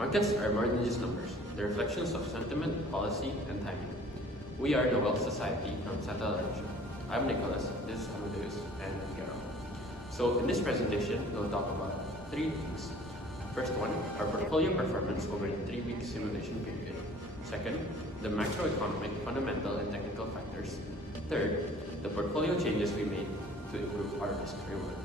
Markets are more than just numbers. They're reflections of sentiment, policy, and timing. We are the Wealth Society from Santa Lancia. I'm Nicholas, this is Amadeus, and Garo. So in this presentation, we'll talk about 3 things. First one, our portfolio performance over the 3-week simulation period. Second, the macroeconomic, fundamental, and technical factors. Third, the portfolio changes we made to improve our risk reward.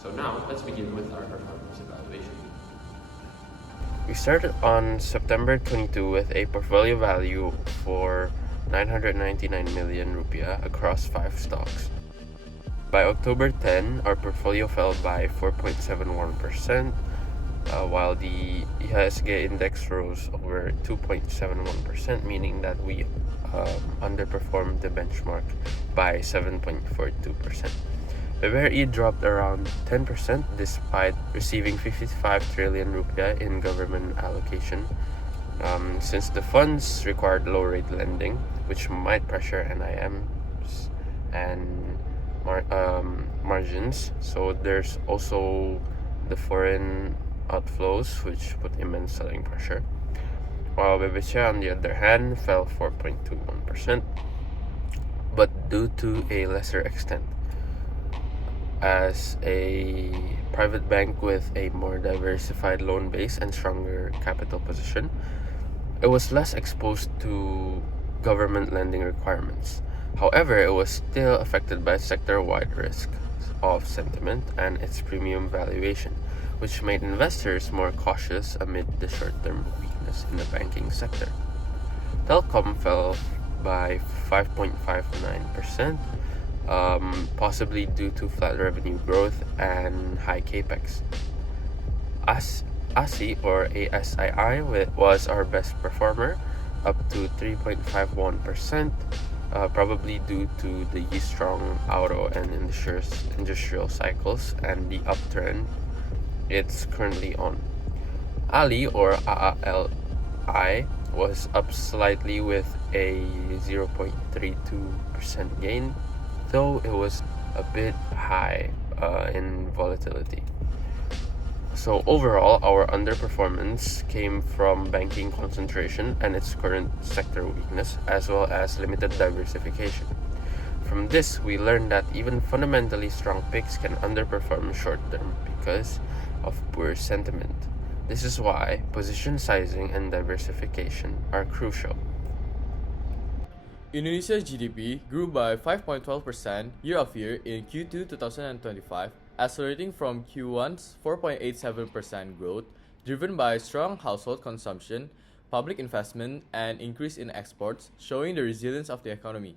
So now, let's begin with our performance evaluation. We started on September 22 with a portfolio value for 999 million rupiah across 5 stocks. By October 10, our portfolio fell by 4.71%, while the IHSG index rose over 2.71%, meaning that we underperformed the benchmark by 7.42%. The BRI dropped around 10% despite receiving 55 trillion rupiah in government allocation, since the funds required low-rate lending, which might pressure NIMs and margins. So there's also the foreign outflows, which put immense selling pressure. While BBCA, on the other hand, fell 4.21%, but due to a lesser extent. As a private bank with a more diversified loan base and stronger capital position, it was less exposed to government lending requirements. However, it was still affected by sector-wide risks of sentiment and its premium valuation, which made investors more cautious amid the short-term weakness in the banking sector. Telecom fell by 5.59%, possibly due to flat revenue growth and high capex. ASI or ASII was our best performer, up to 3.51%, probably due to the strong auto and industrial cycles and the uptrend it's currently on. Ali or AALI was up slightly with a 0.32% gain, though it was a bit high in volatility. So overall, our underperformance came from banking concentration and its current sector weakness, as well as limited diversification. From this, we learned that even fundamentally strong picks can underperform short-term because of poor sentiment. This is why position sizing and diversification are crucial. Indonesia's GDP grew by 5.12% year-over-year in Q2 2025, accelerating from Q1's 4.87% growth, driven by strong household consumption, public investment, and increase in exports, showing the resilience of the economy.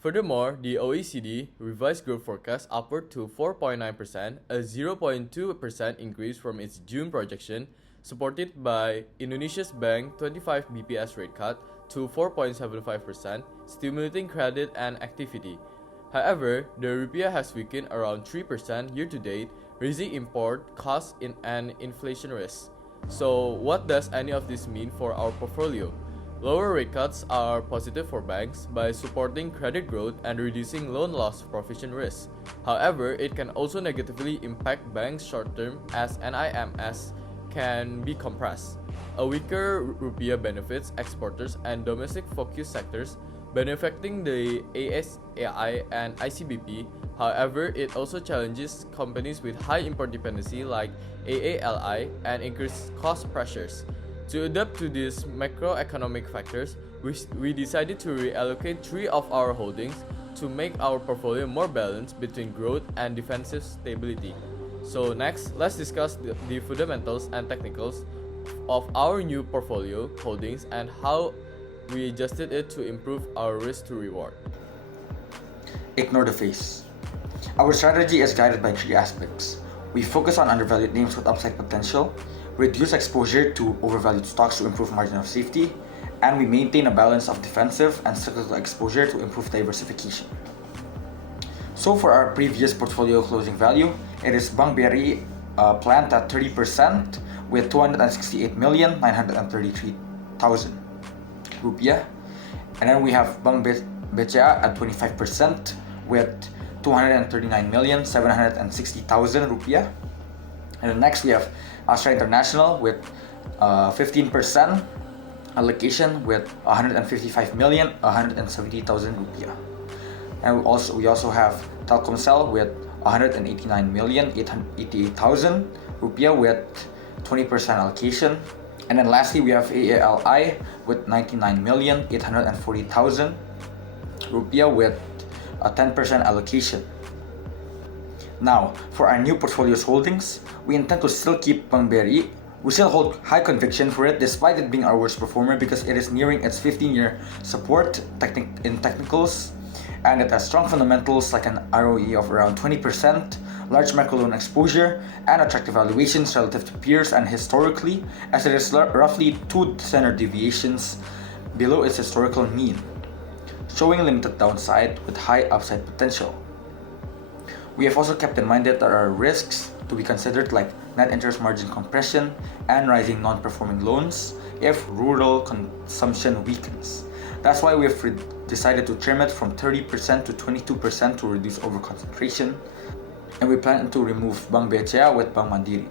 Furthermore, the OECD revised growth forecast upward to 4.9%, a 0.2% increase from its June projection, supported by Indonesia's bank 25 BPS rate cut to 4.75%, stimulating credit and activity. However, the rupiah has weakened around 3% year-to-date, raising import costs and inflation risks. So, what does any of this mean for our portfolio? Lower rate cuts are positive for banks by supporting credit growth and reducing loan loss provision risk. However, it can also negatively impact banks short-term as NIMs can be compressed. A weaker rupiah benefits exporters and domestic-focused sectors, benefiting the ASAI and ICBP. However, it also challenges companies with high import dependency like AALI and increased cost pressures. To adapt to these macroeconomic factors, we decided to reallocate 3 of our holdings to make our portfolio more balanced between growth and defensive stability. So next, let's discuss the fundamentals and technicals of our new portfolio holdings and how we adjusted it to improve our risk to reward. Ignore the face. Our strategy is guided by 3 aspects. We focus on undervalued names with upside potential, reduce exposure to overvalued stocks to improve margin of safety, and we maintain a balance of defensive and cyclical exposure to improve diversification. So for our previous portfolio closing value, it is Bank BRI planned at 30% with 268,933,000 rupiah. And then we have Bank BCA at 25% with 239,760,000 rupiah. And then next we have Astra International with 15% allocation with 155,170,000 rupiah. And we also have Telkomsel with 189,888,000 rupiah with 20% allocation. And then lastly, we have AALI with 99,840,000 rupiah with a 10% allocation. Now, for our new portfolio's holdings, we intend to still keep Bank BRI. We still hold high conviction for it despite it being our worst performer because it is nearing its 15-year support in technicals, and it has strong fundamentals like an ROE of around 20%, large microloan exposure, and attractive valuations relative to peers and historically, as it is roughly 2 standard deviations below its historical mean, showing limited downside with high upside potential. We have also kept in mind that there are risks to be considered like net interest margin compression and rising non-performing loans if rural consumption weakens. That's why we have decided to trim it from 30% to 22% to reduce overconcentration, and we plan to remove Bank BCA with Bank Mandiri.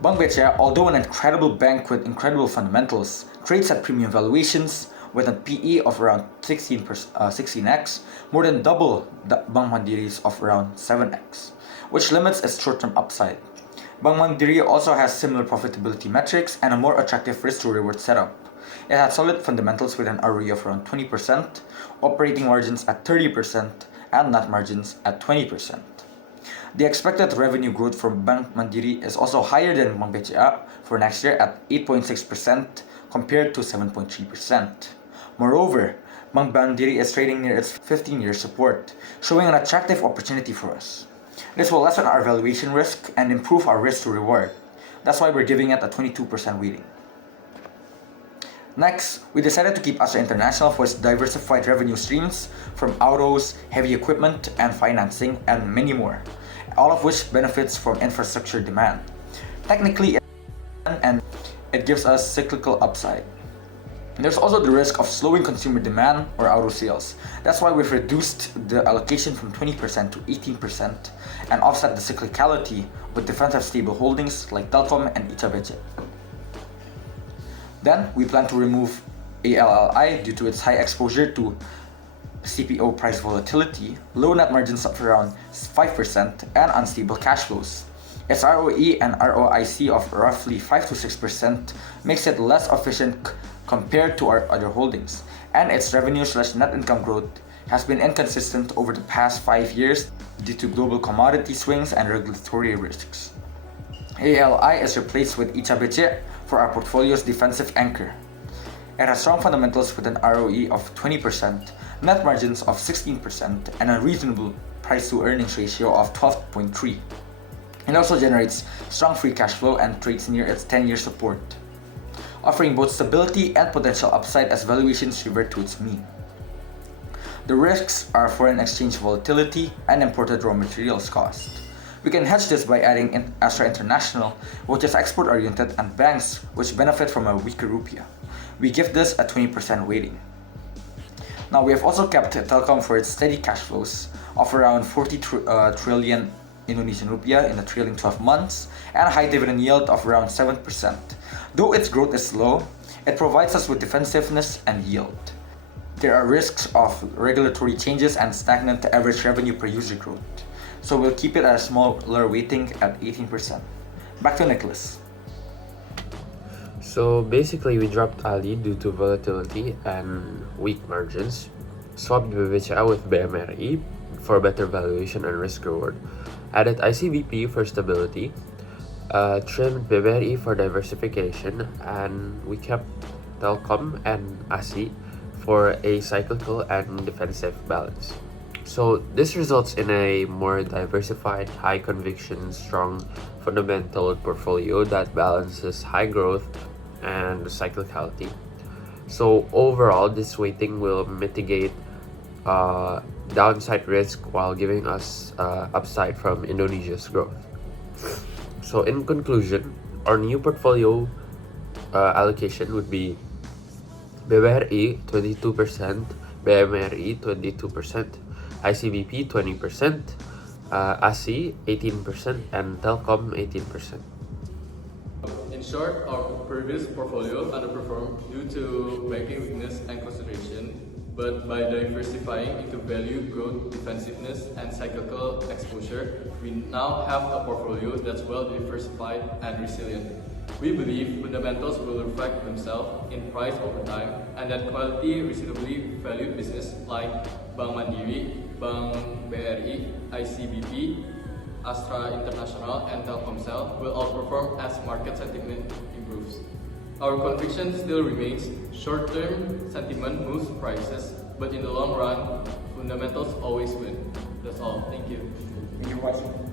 Bank BCA, although an incredible bank with incredible fundamentals, trades at premium valuations with a PE of around 16x, more than double the Bank Mandiri's of around 7x, which limits its short-term upside. Bank Mandiri also has similar profitability metrics and a more attractive risk-to-reward setup. It has solid fundamentals with an ROE of around 20%, operating margins at 30%, and net margins at 20%. The expected revenue growth for Bank Mandiri is also higher than Bank BCA for next year at 8.6% compared to 7.3%. Moreover, Bank Mandiri is trading near its 15-year support, showing an attractive opportunity for us. This will lessen our valuation risk and improve our risk to reward. That's why we're giving it a 22% weighting. Next, we decided to keep Astra International for its diversified revenue streams from autos, heavy equipment, and financing, and many more, all of which benefits from infrastructure demand. Technically, and it gives us cyclical upside. There's also the risk of slowing consumer demand or auto sales. That's why we've reduced the allocation from 20% to 18% and offset the cyclicality with defensive stable holdings like Telkom and ICBC. Then, we plan to remove ALLI due to its high exposure to CPO price volatility, low net margins of around 5%, and unstable cash flows. Its ROE and ROIC of roughly 5 to 6% makes it less efficient compared to our other holdings, and its revenue/net income growth has been inconsistent over the past 5 years due to global commodity swings and regulatory risks. ALI is replaced with ICBC for our portfolio's defensive anchor. It has strong fundamentals with an ROE of 20%, net margins of 16%, and a reasonable price-to-earnings ratio of 12.3. It also generates strong free cash flow and trades near its 10-year support, offering both stability and potential upside as valuations revert to its mean. The risks are foreign exchange volatility and imported raw materials cost. We can hedge this by adding Astra International, which is export-oriented, and banks, which benefit from a weaker rupiah. We give this a 20% weighting. Now, we have also kept Telkom for its steady cash flows of around 40 trillion Indonesian rupiah in the trailing 12 months and a high dividend yield of around 7%. Though its growth is slow, it provides us with defensiveness and yield. There are risks of regulatory changes and stagnant average revenue per user growth, so we'll keep it at a smaller weighting at 18%. Back to Nicholas. So basically, we dropped Ali due to volatility and weak margins, swapped BBCA with BMRI for better valuation and risk reward, added ICBP for stability, trimmed BBRI for diversification, and we kept Telkom and ASI for a cyclical and defensive balance. So this results in a more diversified, high conviction, strong fundamental portfolio that balances high growth and cyclicality. So overall, this weighting will mitigate downside risk while giving us upside from Indonesia's growth. So in conclusion, our new portfolio allocation would be BBRI 22%, BMRI 22%, ICBP 20%, ASI 18%, and Telkom 18%. In short, our previous portfolio underperformed due to banking weakness and concentration, but by diversifying into value, growth, defensiveness, and cyclical exposure, we now have a portfolio that's well diversified and resilient. We believe fundamentals will reflect themselves in price over time, and that quality, reasonably valued business like Bank Mandiri, Bank BRI, ICBP, Astra International, and Telkomsel will outperform as market sentiment improves. Our conviction still remains short-term sentiment moves prices, but in the long run, fundamentals always win. That's all. Thank you. Thank you for watching.